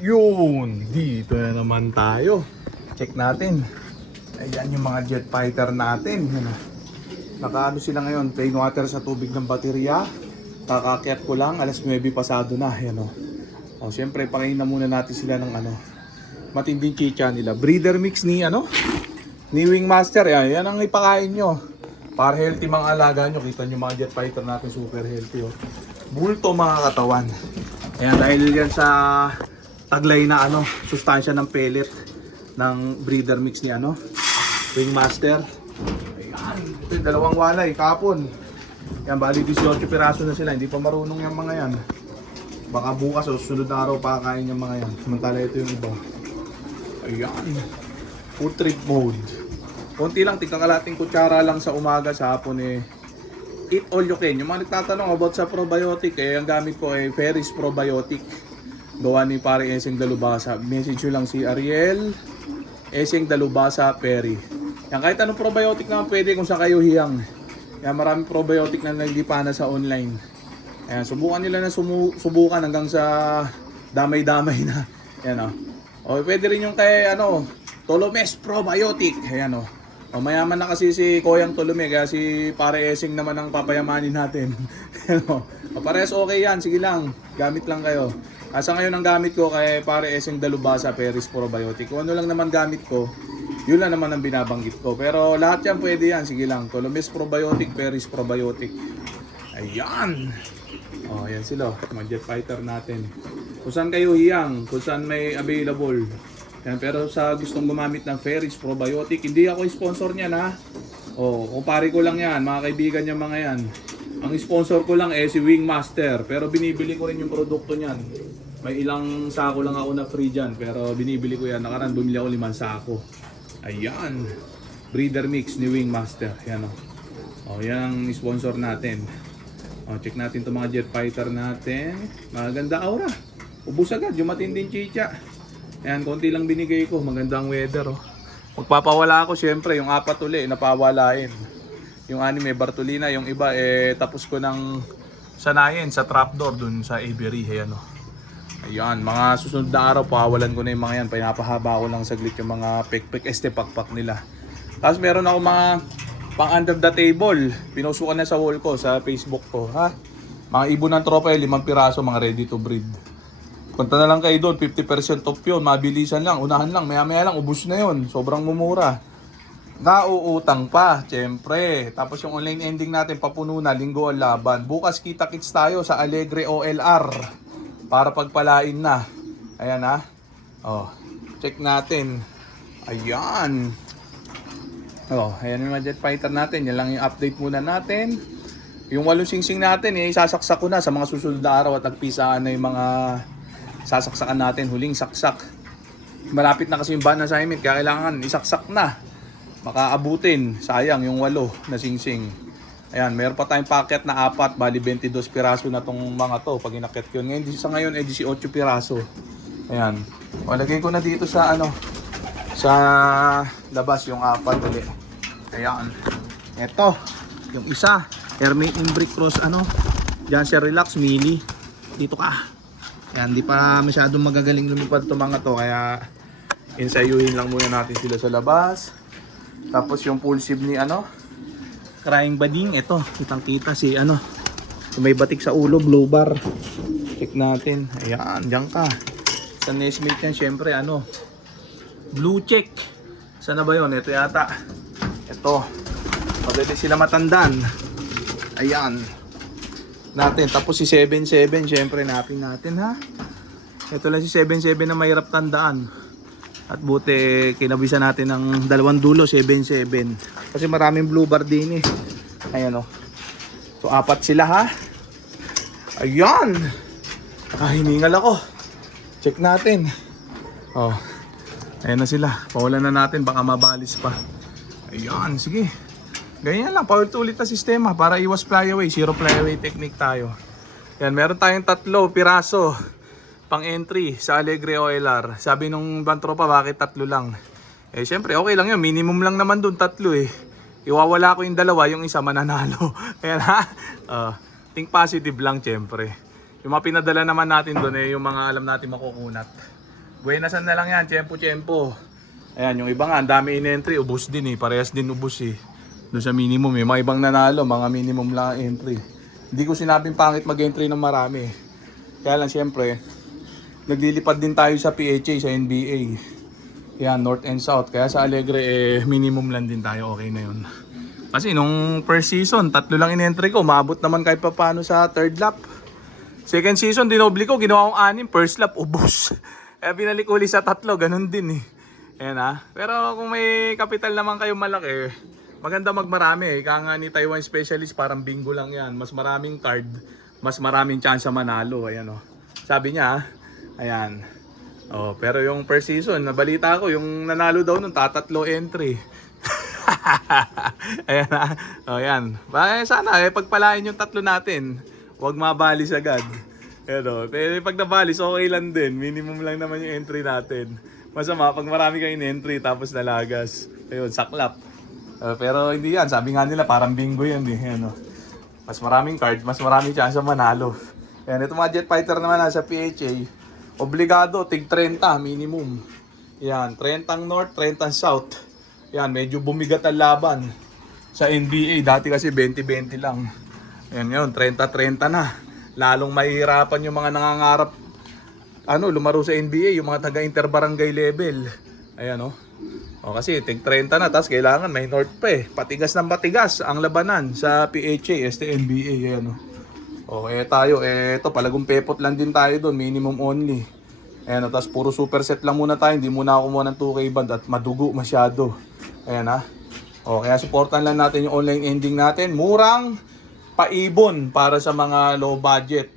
Yun, dito na naman tayo. Check natin. Ayan yung mga jet fighter natin. Yan, nakaano sila ngayon, plain water sa tubig ng baterya. Kakakyat ko lang, alas 9 pasado na. Yan o. Siyempre, pakain na muna natin sila ng matinding chicha nila. Breeder mix ni ni Wingmaster. Yan ang ipakain nyo. Para healthy mga alaga nyo. Kita nyo mga jet fighter natin, super healthy. Bulto mga katawan. Ayan, dahil yan sa taglay na sustansya ng pellet ng breeder mix ni Wingmaster. Ayan, ito yung dalawang walay kapon. Yan, bali 18 piraso na sila, hindi pa marunong yung mga yan. Baka bukas o susunod na araw pakakain yung mga yan. Samantala ito yung iba. Ayan, food trip mode. Konti lang, tigkakalating kutsara lang sa umaga, sa hapon eat all you can. Yung mga nagtatanong about sa probiotic, ang gamit ko Ferris Probiotic. Gawa ni pare Eseng Dalubasa. Message nyo lang si Ariel Eseng Dalubasa Perry. Yan, kahit anong probiotic naman pwede kung saan kayo hiyang. Yan, maraming probiotic na nagdipana sa online. Ayan, subukan nila na subukan hanggang sa damay-damay na. Yan o. Pwede rin yung kay Tolomes Probiotic. Ayan o. Mayaman na kasi si Koyang Tolome, kaya si pare Eseng naman ang papayamanin natin. Parehas okay yan, sige lang. Gamit lang kayo. Asa ngayon ang gamit ko kay pare Eseng Dalubasa Ferris Probiotic. Kung ano lang naman gamit ko, yun lang naman ang binabanggit ko. Pero lahat yan pwede yan, sige lang. Tolomes Probiotic, Ferris Probiotic. Ayan. Ayan sila, mga jet fighter natin. Kung saan kayo hiyang, kung saan may available. Yan, pero sa gustong gumamit ng Ferris Probiotic, hindi ako sponsor niyan ha. Kumpare ko lang yan, mga kaibigan niya mga yan. Ang sponsor ko lang si Wingmaster, pero binibili ko rin yung produkto niyan. May ilang sako lang ako na free dyan, pero binibili ko yan. Nakaraan bumili ako 5 sako. Ayan, breeder mix ni Wingmaster. Yan yan ang sponsor natin. Check natin itong mga jet fighter natin. Maganda aura. Ubus agad yung matinding chicha. Ayan, konti lang binigay ko. Magandang weather Magpapawala ako syempre, yung 4 uli napawalain. Yung 6 may Bartolina, yung iba tapos ko ng sanayin sa trapdoor dun sa Avery. Ayan Ayan, mga susunod na araw pawalan ko na yung mga yan. Pinapahaba ko lang saglit yung mga pek-pek pakpak nila. Tapos meron ako mga pang under the table. Pinuso ko na sa wall ko, sa Facebook ko. Mga ibon ng tropa 5 piraso, mga ready to breed. Punta na lang kayo doon, 50% off yun. Mabilisan lang, unahan lang, maya-maya lang, ubus na yun. Sobrang mumura. Nauutang pa, syempre. Tapos yung online ending natin, papuno na, linggo ang laban. Bukas kita-kits tayo sa Alegre OLR. Para pagpalain na. Ayan check natin. Ayan. Ayan yung mga jet fighter natin. Yan lang yung update muna natin. Yung 8 singsing natin, isasaksak ko na sa mga susunod na araw at nagpisaan na yung mga sasaksakan natin. Huling saksak. Malapit na kasi yung ban assignment, kaya kailangan isaksak na. Baka abutin. Sayang yung 8 na singsing. Ayan, meron pa tayong packet na 4, bali 22 piraso na tong mga to pag inakyat ko yun. Ngayon, sa ngayon 18 piraso. Ayan. Lagay ko na dito sa sa labas yung 4 ulit. Ayan. Ito, yung isa, Hermit Imbric Cross Janssen Relax Mini. Dito ka. Ayan, di pa masyadong magagaling lumipad to mga to, kaya insayuhin lang muna natin sila sa labas. Tapos yung full sieve ni Crying Bading, ito, kitang-kita si may batik sa ulo, blue bar. Check natin. Ayan, diyan ka. Sa nestmate yan, syempre blue check. Sana ba yun? Ito yata. Ito. Pwede sila matandaan. Ayan. Natin. Tapos si 77, syempre napin natin Ito lang si 77 na mahirap tandaan. At buti kinabisan natin ng 2 dulo, 77. Kasi maraming blue bar din Ayan So 4 sila Ayan. Hiningal ako. Check natin. Ayan na sila. Pawalan na natin, baka mabalis pa. Ayan, sige. Ganyan lang, paulit-ulit na sistema para iwas flyaway. Zero flyaway technique tayo. Ayan, meron tayong 3 piraso pang entry sa Alegre OLR. Sabi nung bantropa, bakit 3 lang? Syempre, okay lang yun. Minimum lang naman dun 3 Iwawala ko yung 2, yung isa mananalo. Ayan think positive lang syempre. Yung mga pinadala naman natin dun yung mga alam natin makukunat. Buenasan na lang yan, tiyempo-tiyempo. Ayan, yung iba nga, ang dami in-entry, ubos din eh. Parehas din ubos eh. Doon sa minimum eh. Mga ibang nanalo, mga minimum lang ang entry. Hindi ko sinabing pangit mag-entry ng marami. Kaya lang siyempre, naglilipad din tayo sa PHA, sa NBA. Yan, North and South. Kaya sa Alegre, minimum lang din tayo. Okay na yun. Kasi nung first season, 3 lang in-entry ko. Maabot naman kahit pa paano sa third lap. Second season, dinobli ko. Ginawa kong 6. First lap, ubos. Kaya binalik uli sa 3. Ganun din eh. Ayan ha. Pero kung may kapital naman kayo malaki, maganda magmarami. Ika nga ni Taiwan Specialist, parang bingo lang yan. Mas maraming card, mas maraming chance manalo. Ayan o. Sabi niya, ayan. Oh, pero yung first season, nabalita ko, yung nanalo daw nun, 3 entry. Ayan ha. O yan. Sana pagpalain yung 3 natin. Huwag mabalis agad. Pero pag nabalis, okay lang din. Minimum lang naman yung entry natin. Masama pag marami kayong entry tapos nalagas. Ayun, saklap. Pero hindi yan. Sabi nga nila parang bingo yan eh. Ayan, mas maraming card, mas maraming chance manalo. Ayan, ito mga jet fighter naman sa PHA. Obligado, tig 30 minimum. Yan, 30 North, 30 South. Yan, medyo bumigat ang laban sa NBA. Dati kasi 20-20 lang. Yan yun, 30-30 na. Lalong mahihirapan yung mga nangangarap lumaro sa NBA, yung mga taga-interbarangay level. Ayan o. Kasi tig 30 na, tapos kailangan may North pa eh. Patigas ng patigas ang labanan sa PHA, NBA. Ayan o. Tayo, ito palagong pepot lang din tayo doon, minimum only. Ayan o, tapos puro superset lang muna tayo. Hindi muna ako kumuha ng 2K band at madugo masyado. Ayan ha. Kaya supportan lang natin yung online ending natin. Murang paibon para sa mga low budget.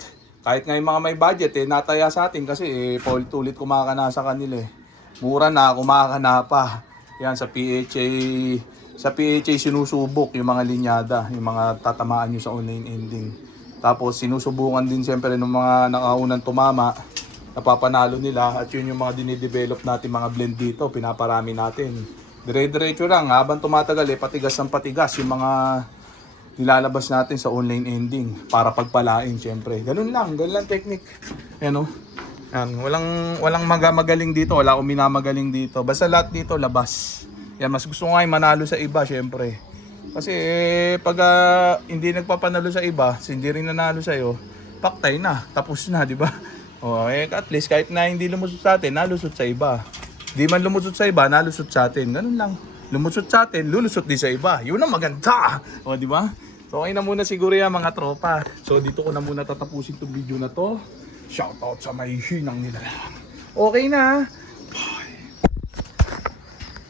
Kahit nga yung mga may budget nataya sa atin kasi paulit-ulit kumakana sa kanila eh. Mura na, kumakana pa. Yan sa PHA. Sa PHA sinusubok yung mga linyada, yung mga tatamaan nyo sa online ending. Tapos sinusubukan din siyempre ng mga nakaunang tumama. Napapanalo nila at yun yung mga dinidevelop natin mga blend dito, pinaparami natin. Dire-diretso lang habang tumatagal patigas ng patigas yung mga nilalabas natin sa online ending para pagpalain siyempre. Ganun lang technique. Ayan o. Yan, walang magaling dito, wala akong minamagaling dito. Basta lahat dito labas. Yan, mas gusto ko nga yung manalo sa iba siyempre. Kasi pag hindi nagpapanalo sa iba, hindi rin nanalo sa iyo, paktay na, tapos na, di ba? At least kahit na hindi lumusot sa atin, nalusot sa iba. Di man lumusot sa iba, nalusot sa atin. Ganun lang. Lumusot sa atin, lulusot din sa iba. Yun ang maganda. Di ba? So okay na muna siguro yan mga tropa. So dito ko na muna tatapusin itong video na to. Shoutout sa may hinang nila. Okay na.